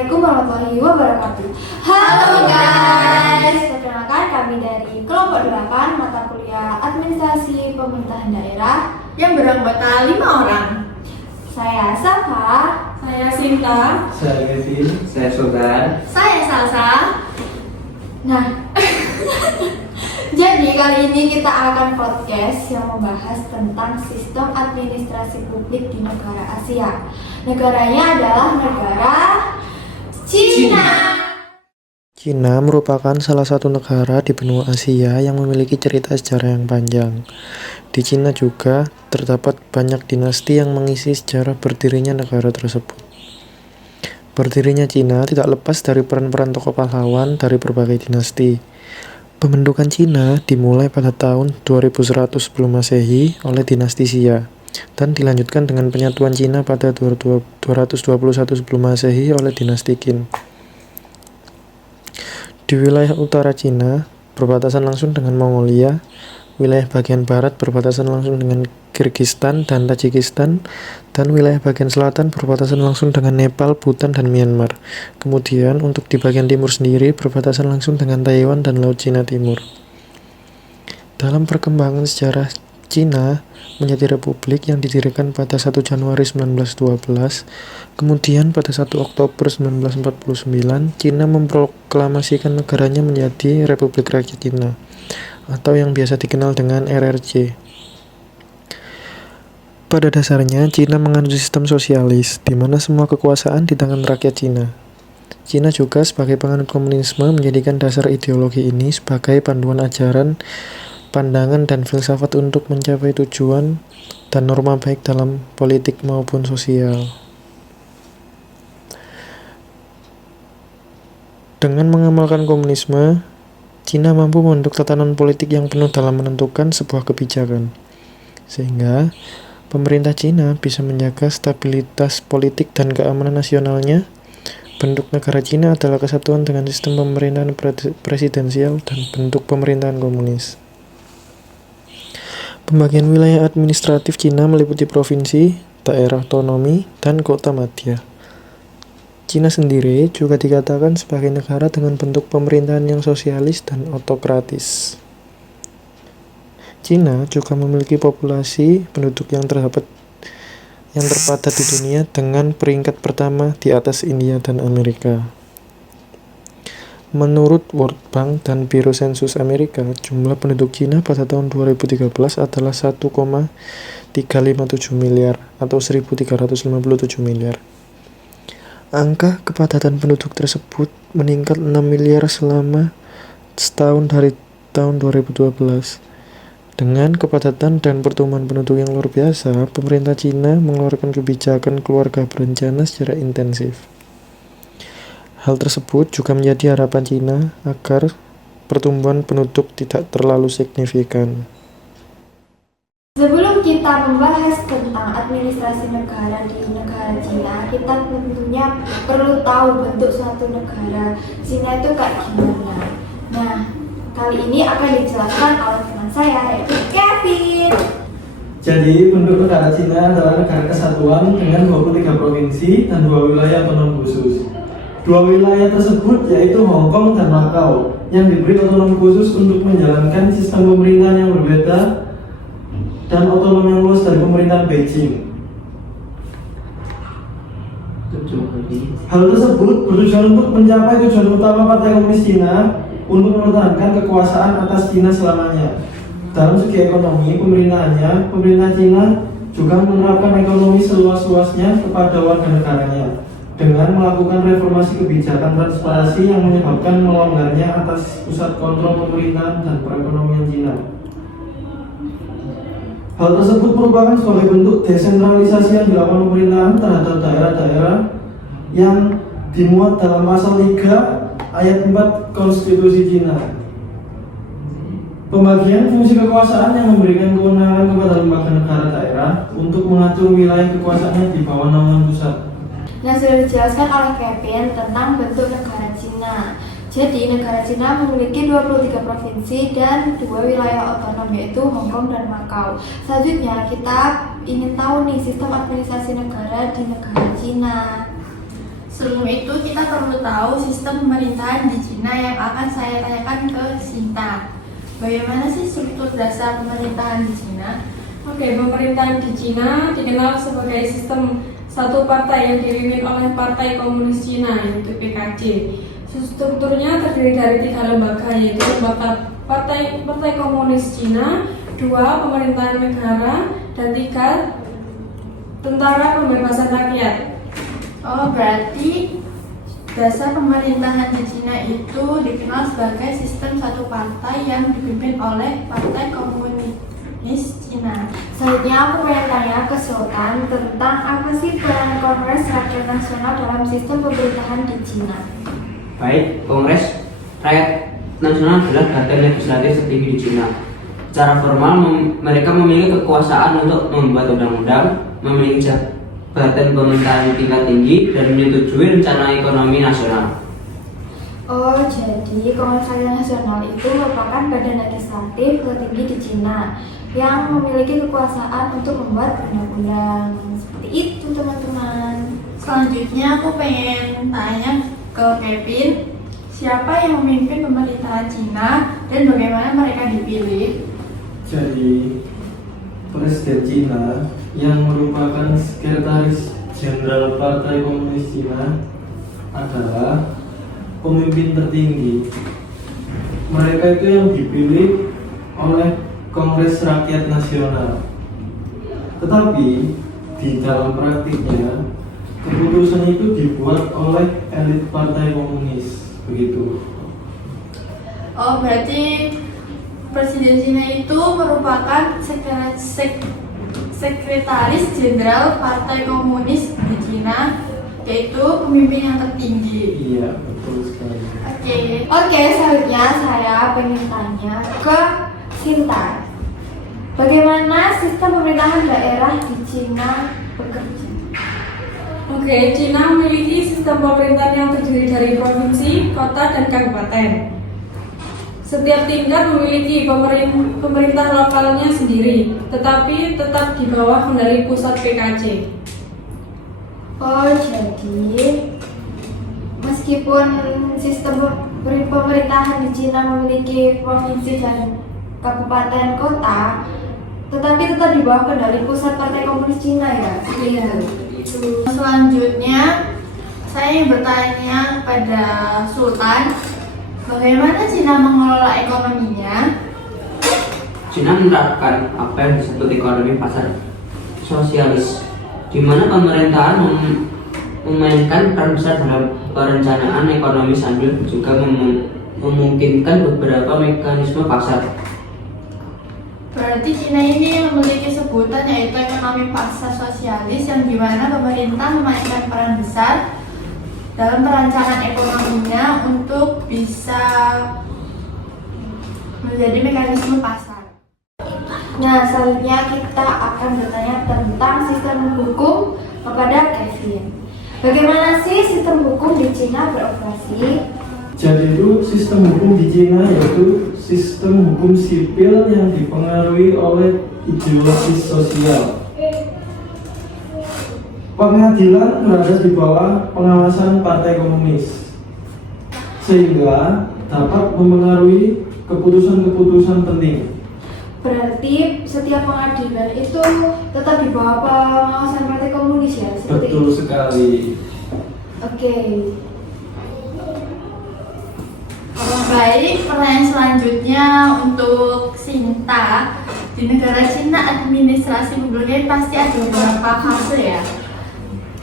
Assalamualaikum warahmatullahi wabarakatuh. Halo guys, perkenalkan kami dari kelompok 8 mata kuliah Administrasi Pemerintahan Daerah yang beranggota 5 orang. Saya Safa, Saya Sinta, Saya Kevin, saya Sultan. saya Salsa. Nah, jadi kali ini kita akan podcast yang membahas tentang sistem administrasi publik di negara Asia. Negaranya adalah negara Cina. Cina merupakan salah satu negara di benua Asia yang memiliki cerita sejarah yang panjang. Di Cina juga terdapat banyak dinasti yang mengisi sejarah berdirinya negara tersebut. Berdirinya Cina tidak lepas dari peran-peran tokoh pahlawan dari berbagai dinasti. Pembentukan Cina dimulai pada tahun 2100 sebelum Masehi oleh dinasti Xia dan dilanjutkan dengan penyatuan Cina pada 221 sebelum Masehi oleh dinasti Qin. Di wilayah utara Cina berbatasan langsung dengan Mongolia, wilayah bagian barat berbatasan langsung dengan Kirgistan dan Tajikistan, dan wilayah bagian selatan berbatasan langsung dengan Nepal, Bhutan, dan Myanmar. Kemudian untuk di bagian timur sendiri berbatasan langsung dengan Taiwan dan Laut Cina Timur. Dalam perkembangan sejarah Cina menjadi republik yang didirikan pada 1 Januari 1912, kemudian pada 1 Oktober 1949, Cina memproklamasikan negaranya menjadi Republik Rakyat Cina, atau yang biasa dikenal dengan RRC. Pada dasarnya, Cina menganut sistem sosialis, di mana semua kekuasaan di tangan rakyat Cina. Cina juga sebagai penganut komunisme menjadikan dasar ideologi ini sebagai panduan ajaran, pandangan, dan filsafat untuk mencapai tujuan dan norma baik dalam politik maupun sosial. Dengan mengamalkan komunisme, Cina mampu membentuk tatanan politik yang penuh dalam menentukan sebuah kebijakan, sehingga pemerintah Cina bisa menjaga stabilitas politik dan keamanan nasionalnya. Bentuk negara Cina adalah kesatuan dengan sistem pemerintahan presidensial dan bentuk pemerintahan komunis. Pembagian wilayah administratif Cina meliputi provinsi, daerah otonomi, dan kota madya. Cina sendiri juga dikatakan sebagai negara dengan bentuk pemerintahan yang sosialis dan otokratis. Cina juga memiliki populasi penduduk yang terpadat di dunia dengan peringkat pertama di atas India dan Amerika. Menurut World Bank dan Biro Sensus Amerika, jumlah penduduk Cina pada tahun 2013 adalah 1,357 miliar atau 1.357 miliar. Angka kepadatan penduduk tersebut meningkat 6 miliar selama setahun dari tahun 2012. Dengan kepadatan dan pertumbuhan penduduk yang luar biasa, pemerintah Cina mengeluarkan kebijakan keluarga berencana secara intensif. Hal tersebut juga menjadi harapan Cina agar pertumbuhan penduduk tidak terlalu signifikan. Sebelum kita membahas tentang administrasi negara di negara Cina, kita tentunya perlu tahu bentuk suatu negara Cina itu kayak gimana. Nah, kali ini akan dijelaskan oleh teman saya, yaitu Kevin. Jadi, bentuk negara Cina adalah negara kesatuan dengan 23 provinsi dan 2 wilayah otonom khusus. 2 wilayah tersebut yaitu Hong Kong dan Macau yang diberi otonom khusus untuk menjalankan sistem pemerintahan yang berbeda dan otonom yang luas dari pemerintahan Beijing. Hal tersebut bertujuan untuk mencapai tujuan utama Partai Komunis Cina untuk mempertahankan kekuasaan atas Cina selamanya. Dalam segi ekonomi pemerintah Cina juga menerapkan ekonomi seluas-luasnya kepada warga negaranya dengan melakukan reformasi kebijakan transparansi yang menyebabkan melonggarnya atas pusat kontrol pemerintahan dan perekonomian Cina. Hal tersebut merupakan sebagai bentuk desentralisasi yang dilakukan pemerintahan terhadap daerah-daerah yang dimuat dalam pasal 3 ayat 4 Konstitusi Cina. Pembagian fungsi kekuasaan yang memberikan kewenangan kepada lembaga negara daerah untuk mengatur wilayah kekuasaannya di bawah naungan pusat. Yang sudah dijelaskan oleh Kevin tentang bentuk negara Cina. Jadi, negara Cina memiliki 23 provinsi dan 2 wilayah otonom, yaitu Hong Kong dan Macau. Selanjutnya, kita ingin tahu nih sistem administrasi negara di negara Cina. Sebelum itu kita perlu tahu sistem pemerintahan di Cina yang akan saya tanyakan ke Sinta. Bagaimana sih struktur dasar pemerintahan di Cina? Oke, pemerintahan di Cina dikenal sebagai sistem satu partai yang dipimpin oleh Partai Komunis Cina, yaitu PKC. Strukturnya terdiri dari 3 lembaga, yaitu lembaga Partai Komunis Cina, 2 pemerintahan negara, dan 3 tentara pembebasan rakyat. Oh, berarti dasar pemerintahan di Cina itu dikenal sebagai sistem satu partai yang dipimpin oleh Partai Komunis Cina. Selanjutnya aku pengen tanya ke Sultan tentang apa sih peran Kongres Rakyat Nasional dalam sistem pemerintahan di Cina. Baik, Kongres Rakyat Nasional adalah badan legislatif tertinggi di Cina. Secara formal, mereka memiliki kekuasaan untuk membuat undang-undang, memiliki jabatan pemerintahan tingkat tinggi, dan menyetujui rencana ekonomi nasional. Oh, jadi Kongres Rakyat Nasional itu merupakan badan legislatif tertinggi di Cina yang memiliki kekuasaan untuk membuat undang-undang. Seperti itu, teman-teman. Selanjutnya aku pengen tanya ke Kevin, siapa yang memimpin pemerintahan Cina dan bagaimana mereka dipilih? Jadi, Presiden Cina yang merupakan Sekretaris Jenderal Partai Komunis Cina adalah pemimpin tertinggi. Mereka itu yang dipilih oleh Kongres Rakyat Nasional. Tetapi di dalam praktiknya keputusan itu dibuat oleh elit Partai Komunis, begitu. Oh, berarti Presiden Cina itu merupakan Sekretaris Jenderal Partai Komunis di Cina, yaitu pemimpin yang tertinggi. Iya, betul sekali. Oke, selanjutnya saya pengen tanya ke Sinta. Bagaimana sistem pemerintahan daerah di Cina bekerja? Oke, Cina memiliki sistem pemerintahan yang terdiri dari provinsi, kota, dan kabupaten. Setiap tingkat memiliki pemerintah lokalnya sendiri, tetapi tetap di bawah kendali pusat PKC. Oh, jadi meskipun sistem pemerintahan di Cina memiliki provinsi dan kabupaten kota, tetapi tetap di bawah kendali pusat Partai Komunis Cina ya? Iya. Selanjutnya, saya ingin bertanya pada Sultan, bagaimana Cina mengelola ekonominya? Cina menerapkan apa yang disebut ekonomi pasar sosialis, di mana pemerintahan memainkan peran besar dalam perencanaan ekonomi sambil juga memungkinkan beberapa mekanisme pasar. Berarti Cina ini memiliki sebutan yaitu ekonomi pasar sosialis yang dimana pemerintah memainkan peran besar dalam perancangan ekonominya untuk bisa menjadi mekanisme pasar. Nah, selanjutnya kita akan bertanya tentang sistem hukum kepada Kevin. Bagaimana sih sistem hukum di Cina beroperasi? Jadi itu sistem hukum di Cina yaitu sistem hukum sipil yang dipengaruhi oleh ideologi sosial. Pengadilan berada di bawah pengawasan Partai Komunis, sehingga dapat memengaruhi keputusan-keputusan penting. Berarti setiap pengadilan itu tetap di bawah pengawasan Partai Komunis ya? Betul itu? sekali. Oke. Baik, pertanyaan selanjutnya untuk Sinta. Di negara Cina administrasi publiknya pasti ada beberapa fase ya.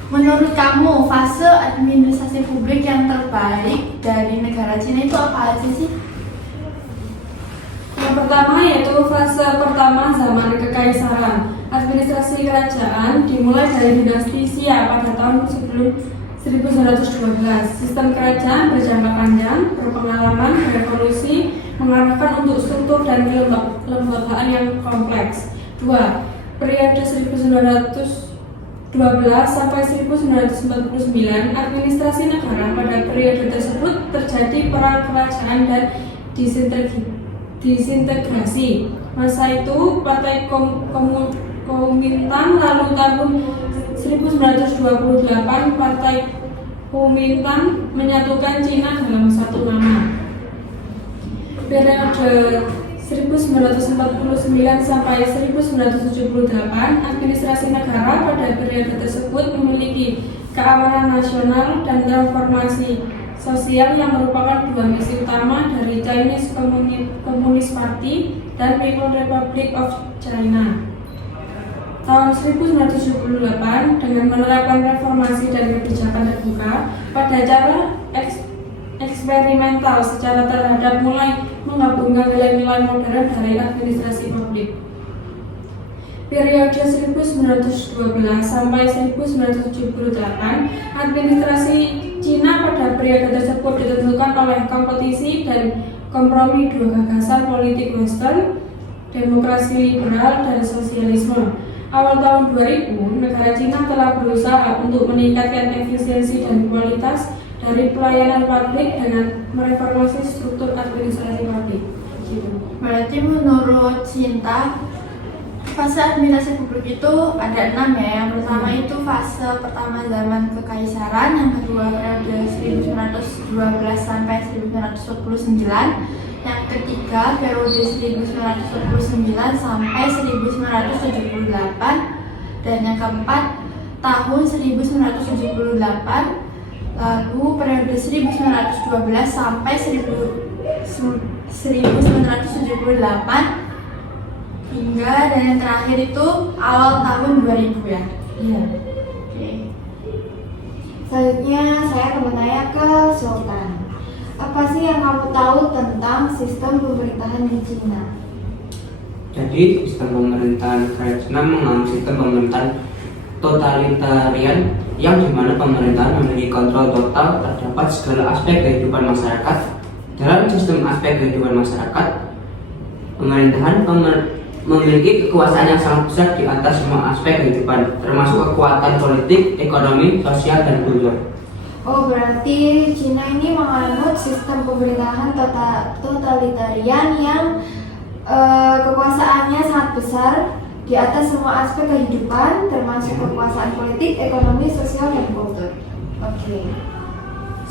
Menurut kamu, fase administrasi publik yang terbaik dari negara Cina itu apa aja sih? Yang pertama yaitu fase pertama zaman kekaisaran. Administrasi kerajaan dimulai dari dinasti Xia pada tahun sebelum 1912. Sistem kerajaan berjangka panjang, berpengalaman, berevolusi, mengarahkan untuk struktur dan kelembagaan yang kompleks. 2. Periode 1912 sampai 1949, administrasi negara pada periode tersebut terjadi perang kerajaan dan disintegrasi. Masa itu Partai Kuomintang, lalu tahun 1928 Partai Kuomintang menyatukan Cina dalam satu nama. Periode 1949 sampai 1978, administrasi negara pada periode tersebut memiliki keamanan nasional dan transformasi sosial yang merupakan dua misi utama dari Chinese Communist Party dan People's Republic of China. Tahun 1978, dengan menerapkan reformasi dan kebijakan terbuka pada cara eksperimental secara terhadap mulai menggabungkan nilai-nilai modern dari administrasi publik. Periode 1912 sampai 1978, administrasi Cina pada periode tersebut ditentukan oleh kompetisi dan kompromi dua gagasan politik Western, demokrasi liberal dan sosialisme. Awal tahun 2000, negara Cina telah berusaha untuk meningkatkan efisiensi dan kualitas dari pelayanan publik dengan mereformasi struktur administrasi publik. Berarti menurut Sinta, fase administrasi publik itu ada 6 ya. Yang pertama itu fase pertama zaman kekaisaran, yang kedua periode 1912 sampai 1949, yang ketiga periode 1949 sampai 1978, dan yang keempat tahun 1978, lalu periode 1912 sampai 1978 hingga, dan yang terakhir itu awal tahun 2000 ya. Iya. Oke. Selanjutnya saya akan bertanya ke Sultan. Apa sih yang kamu tahu tentang sistem pemerintahan di Cina? Jadi sistem pemerintahan negara Cina menganut sistem pemerintahan totalitarian yang dimana pemerintahan memiliki kontrol total terhadap segala aspek kehidupan masyarakat. Dalam sistem aspek kehidupan masyarakat, pemerintahan memiliki kekuasaan yang sangat besar di atas semua aspek kehidupan, termasuk kekuatan politik, ekonomi, sosial, dan kultur. Oh, berarti Cina ini menganut sistem pemerintahan totalitarian yang kekuasaannya sangat besar di atas semua aspek kehidupan, termasuk kekuasaan politik, ekonomi, sosial, dan kultur. Oke.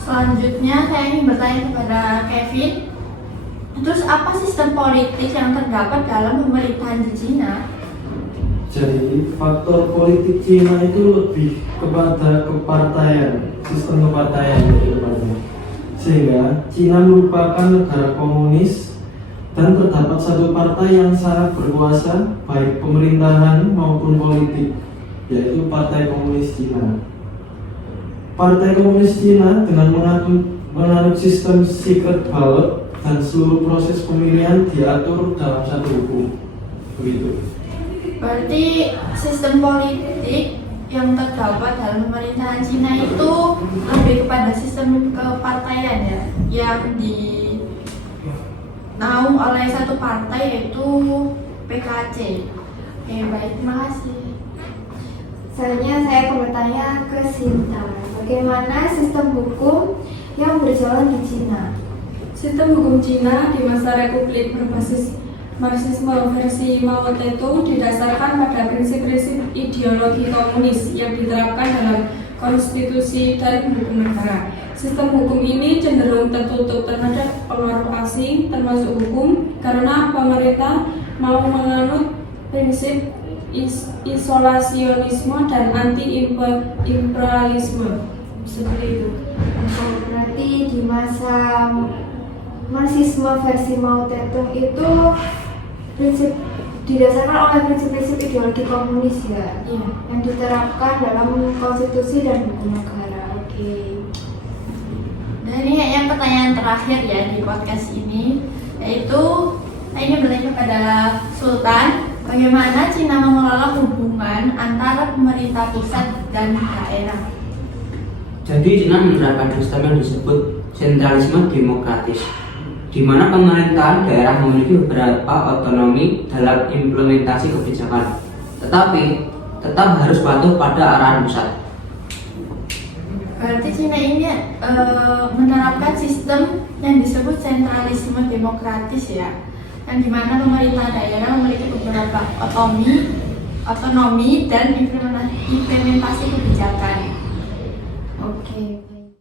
Selanjutnya saya ingin bertanya kepada Kevin. Terus apa sistem politik yang terdapat dalam pemerintahan di Cina? Jadi faktor politik Cina itu lebih kepada kepartaian, sistem kepartaian lebih tepatnya. Sehingga Cina merupakan negara komunis dan terdapat satu partai yang sangat berkuasa baik pemerintahan maupun politik, yaitu Partai Komunis Cina. Partai Komunis Cina dengan menganut sistem secret ballot dan seluruh proses pemilihan diatur dalam satu hukum. Begitu. Berarti sistem politik yang terdapat dalam pemerintahan Cina itu lebih kepada sistem kepartaian ya, yang dinaung oleh satu partai yaitu PKC. Oke, baik, terima kasih. Selanjutnya saya akan bertanya ke Sinta. Bagaimana sistem hukum yang berjalan di Cina? Sistem hukum Cina di masa Republik berbasis Marxisme versi Mao Zedong didasarkan pada prinsip-prinsip ideologi komunis yang diterapkan dalam konstitusi dan hukum negara. Sistem hukum ini cenderung tertutup terhadap pengaruh asing termasuk hukum karena pemerintah mau menganut prinsip isolasionisme dan anti-imperialisme. Seperti itu. Oh, berarti di masa Marxisme versi Mao Zedong itu didasarkan oleh prinsip-prinsip ideologi komunis ya, yang diterapkan dalam konstitusi dan hukum negara. Oke. Dan ini yang pertanyaan terakhir ya di podcast ini, yaitu saya ingin bertanya kepada Sultan, bagaimana Cina mengelola hubungan antara pemerintah pusat dan daerah? Jadi Cina menerapkan sistem yang disebut sentralisme demokratis, di mana pemerintahan daerah memiliki beberapa otonomi dalam implementasi kebijakan, tetapi tetap harus patuh pada arahan pusat. Berarti Cina ini menerapkan sistem yang disebut sentralisme demokratis ya, yang dimana pemerintah daerah memiliki beberapa otonomi dan implementasi kebijakan. Oke, baik.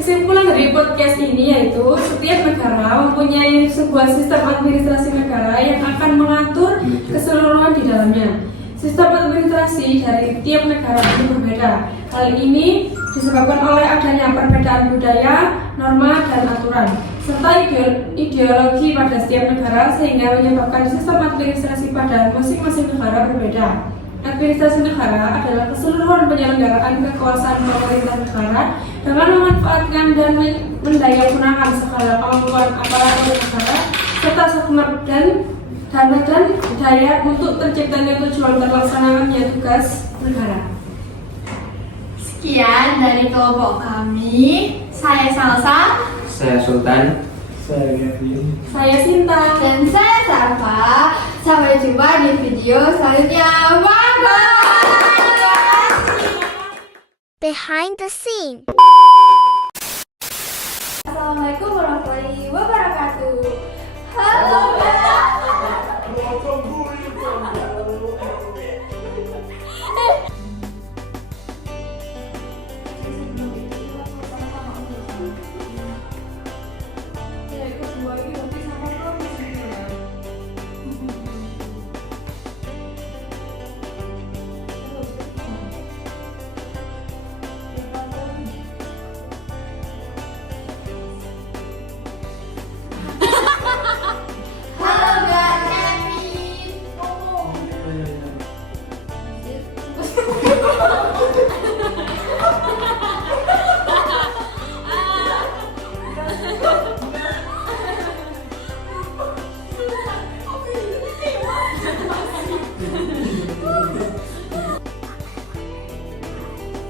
Kesimpulan dari podcast ini yaitu setiap negara mempunyai sebuah sistem administrasi negara yang akan mengatur keseluruhan di dalamnya. Sistem administrasi dari tiap negara itu berbeda. Hal ini disebabkan oleh adanya perbedaan budaya, norma, dan aturan, serta ideologi pada setiap negara sehingga menyebabkan sistem administrasi pada masing-masing negara berbeda. Administrasi negara adalah keseluruhan penyelenggaraan kekuasaan pemerintah negara dengan memanfaatkan dan mendayagunakan segala kemampuan aparatur negara serta segenap dana dan daya untuk terciptanya tujuan terlaksananya tugas negara. Sekian dari kelompok kami. Saya Salsa. Saya Sultan. Saya Gavin. Saya Sinta. Dan saya Sarfa. Sampai jumpa di video selanjutnya. Bye-bye. Behind the scene. Assalamualaikum warahmatullahi wabarakatuh. Halo,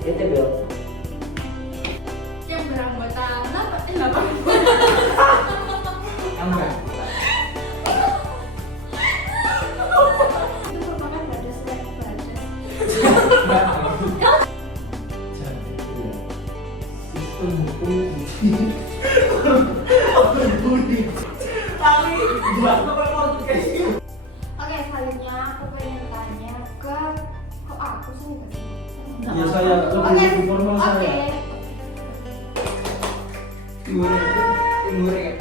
Itu Bel. Yang beranggota 8 Kamu kan? itu merupakan badas dan badas. Jadi itu ya. Sistem hukum budi. Oke, selanjutnya aku pengen tanya ke aku sih nggak sih? Ya saya Oke, lebih formal oke. saya. Timur ya.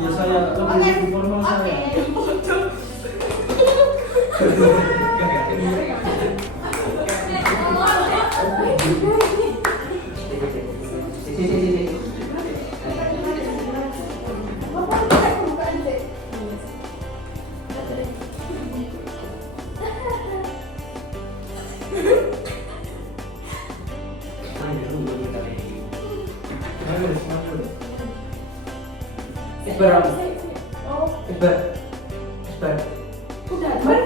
Ya saya lebih formal saya. Isbar. Isbar. Isbar. Udah, Hah?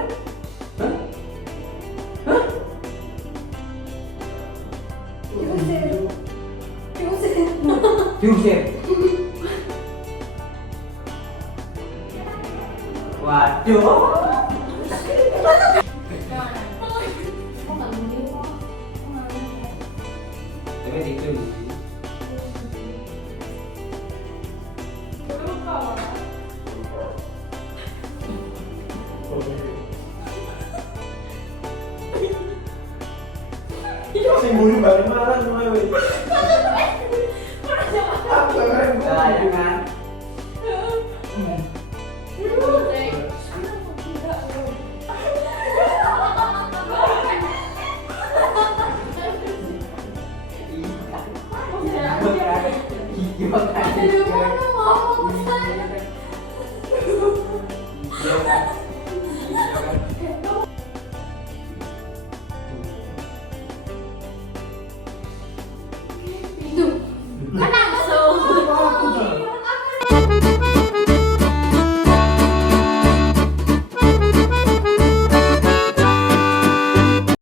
Diusir. Waduh. Tapi itu. Sing buri balik marah mulai. Apa kan? Nah, ya kan.